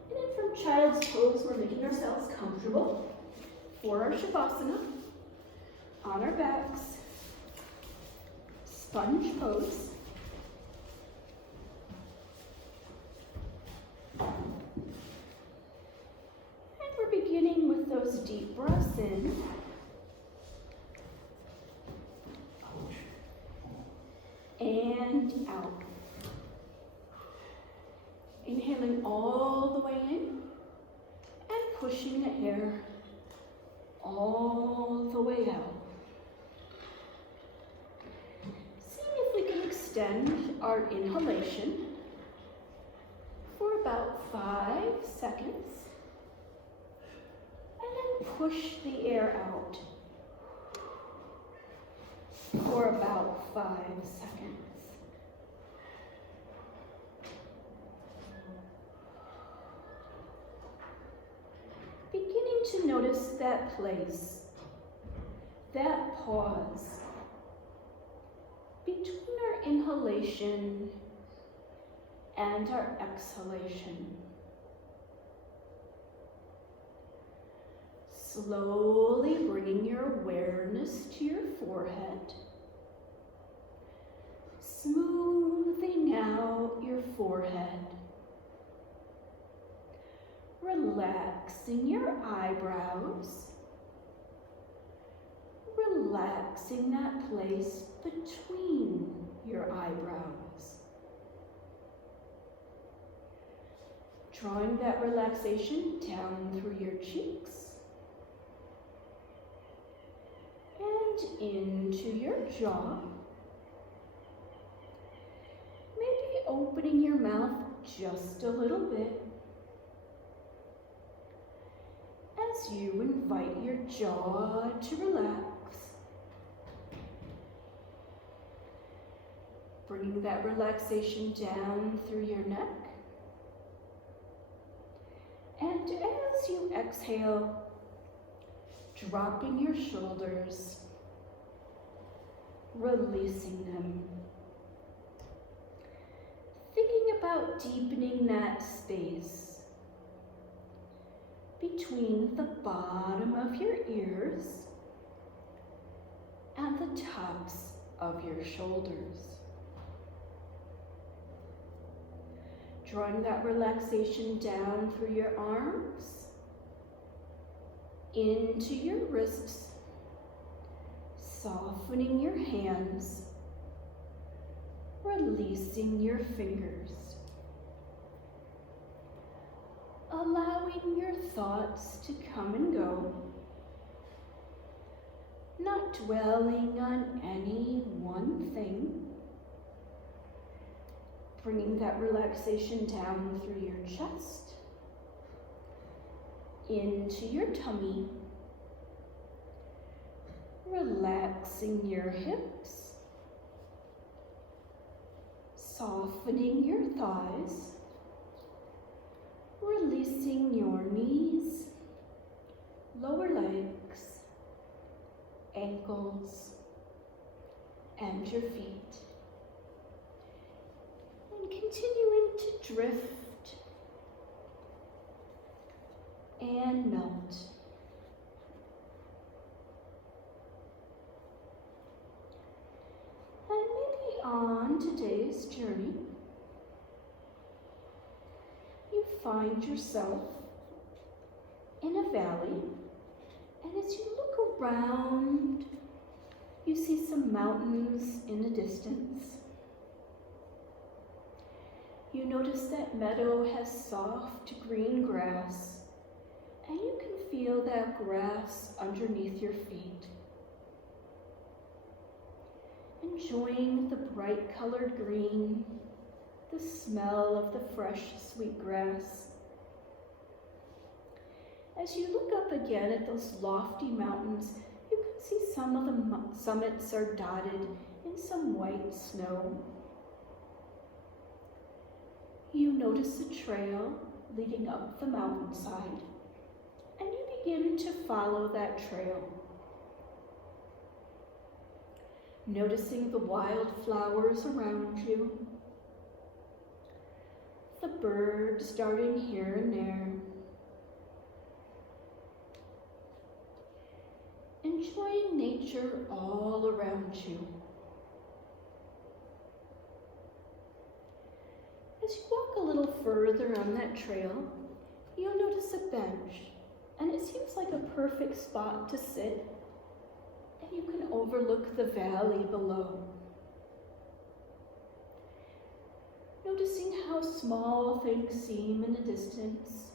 And then from child's pose, we're making ourselves comfortable for our Shavasana, on our backs, sponge pose. And we're beginning with those deep breaths in. And out. Inhaling all the way in and pushing the air all the way out. Seeing if we can extend our inhalation for about 5 seconds, and then push the air out for about 5 seconds. Beginning to notice that place, that pause between our inhalation and our exhalation. Slowly bringing your awareness to your forehead, smoothing out your forehead, relaxing your eyebrows, relaxing that place between your eyebrows. Drawing that relaxation down through your cheeks and into your jaw. Maybe opening your mouth just a little bit as you invite your jaw to relax. Bringing that relaxation down through your neck. And as you exhale, dropping your shoulders, releasing them. Thinking about deepening that space between the bottom of your ears and the tops of your shoulders. Drawing that relaxation down through your arms, into your wrists, softening your hands, releasing your fingers. Allowing your thoughts to come and go, not dwelling on any one thing. Bringing that relaxation down through your chest, into your tummy, relaxing your hips, softening your thighs, releasing your knees, lower legs, ankles, and your feet. And continuing to drift and melt. And maybe on today's journey, you find yourself in a valley, and as you look around, you see some mountains in the distance. You notice that meadow has soft green grass, and you can feel that grass underneath your feet. Enjoying the bright colored green, the smell of the fresh, sweet grass. As you look up again at those lofty mountains, you can see some of the summits are dotted in some white snow. You notice a trail leading up the mountainside, and you begin to follow that trail. Noticing the wildflowers around you, the birds darting here and there. Enjoying nature all around you. As you walk a little further on that trail, you'll notice a bench, and it seems like a perfect spot to sit, and you can overlook the valley below. Noticing how small things seem in the distance,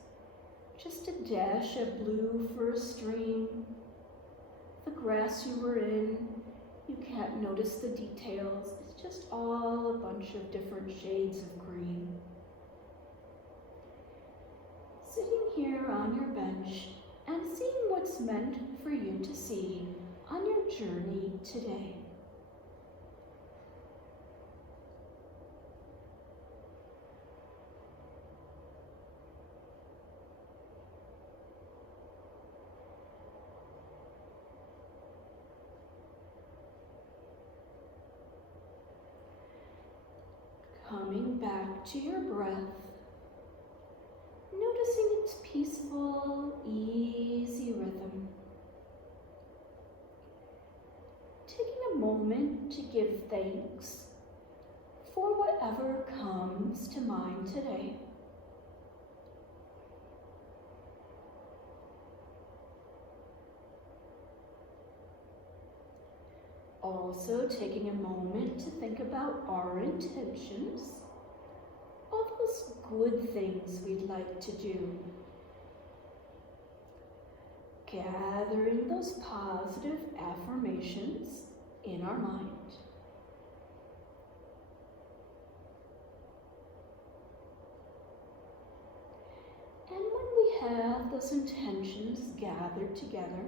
just a dash of blue for a stream, the grass you were in, you can't notice the details. It's just all a bunch of different shades of green. Sitting here on your bench and seeing what's meant for you to see on your journey today. Coming back to your breath, noticing its peaceful, easy rhythm. Taking a moment to give thanks for whatever comes to mind today. Also taking a moment to think about our intentions, all those good things we'd like to do. Gathering those positive affirmations in our mind. And when we have those intentions gathered together,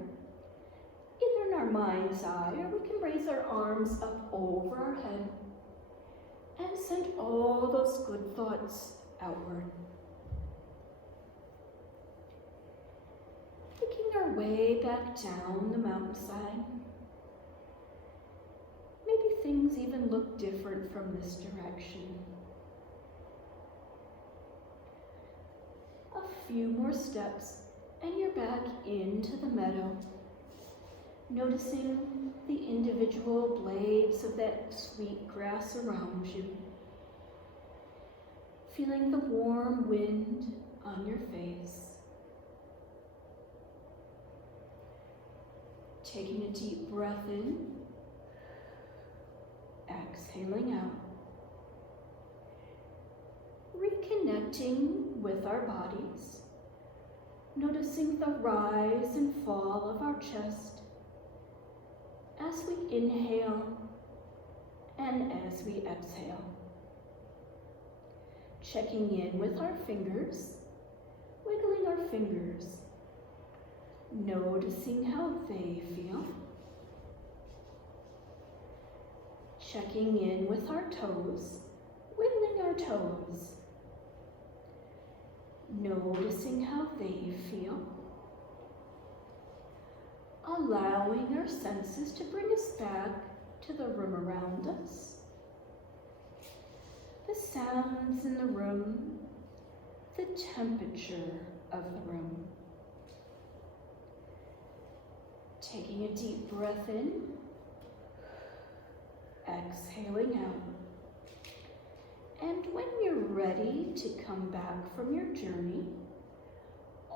either in our mind's eye or we can raise our arms up over our head, and send all those good thoughts outward. Making our way back down the mountainside. Maybe things even look different from this direction. A few more steps and you're back into the meadow, noticing the individual blades of that sweet grass around you, feeling the warm wind on your face. Taking a deep breath in, exhaling out. Reconnecting with our bodies, noticing the rise and fall of our chest as we inhale and as we exhale. Checking in with our fingers, wiggling our fingers, noticing how they feel. Checking in with our toes, wiggling our toes, noticing how they feel. Allowing our senses to bring us back to the room around us. The sounds in the room, the temperature of the room. Taking a deep breath in, exhaling out. And when you're ready to come back from your journey,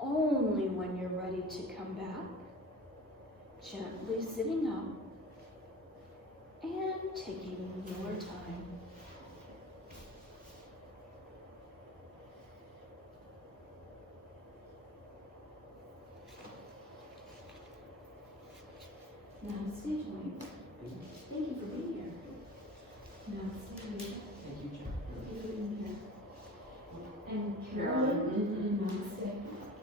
only when you're ready to come back, gently sitting up and taking your time. Namaste, Joy. Thank you for being here. Namaste. Thank you, Jen. Thank you for being here. And Carolyn. Carolyn, namaste.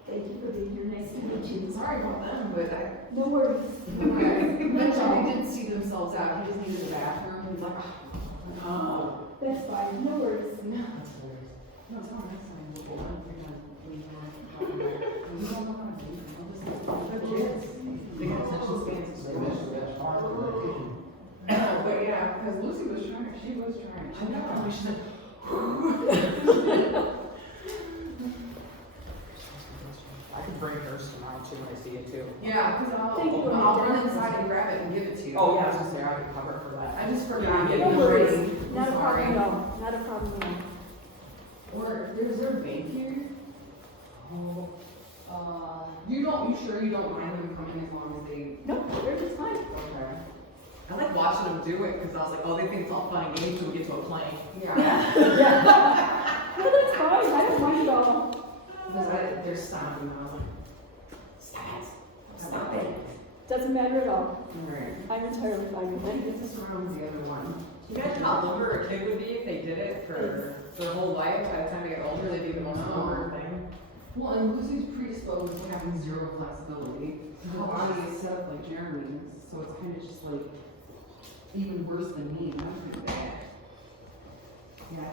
Thank you for being here. Nice to meet you. Sorry about them, but I. No worries. Okay. But Johnny didn't see themselves out. He just needed the bathroom. He's like, oh. That's fine. No worries. No. That's hilarious. No, it's not next time. We'll go on. We're done. We don't want to leave. They got attention spans. But yeah, because Lucy was trying. She was trying. I know. We should. I could bring hers tomorrow too when I see it too. Yeah, because Thank you. I'll run inside and grab it and give it to you. Oh, yeah, I was just there. I could cover it for that. I just forgot. Yeah, getting no it worries. ready. Not a Sorry. problem at all. Not a problem at all. Or is there a bank here? Oh, You sure you don't mind them coming as long as they? No, they're just fine. Okay. I like watching them do it because I was like, oh, they think it's all fun and games until we get to a plane. Yeah. No, that's fine. I don't mind at all. Because there's sound and I was like, Stop it. Doesn't matter at all. alright. I'm entirely fine with it. This round's the other one. Can you imagine how older a kid would be if they did it for their whole life? By the time they get older, they'd be the most bored thing. Well, and Lucy's predisposed to having zero flexibility. Her body is set up like Jeremy's, so it's kind of just like even worse than me. That's pretty bad. Yeah.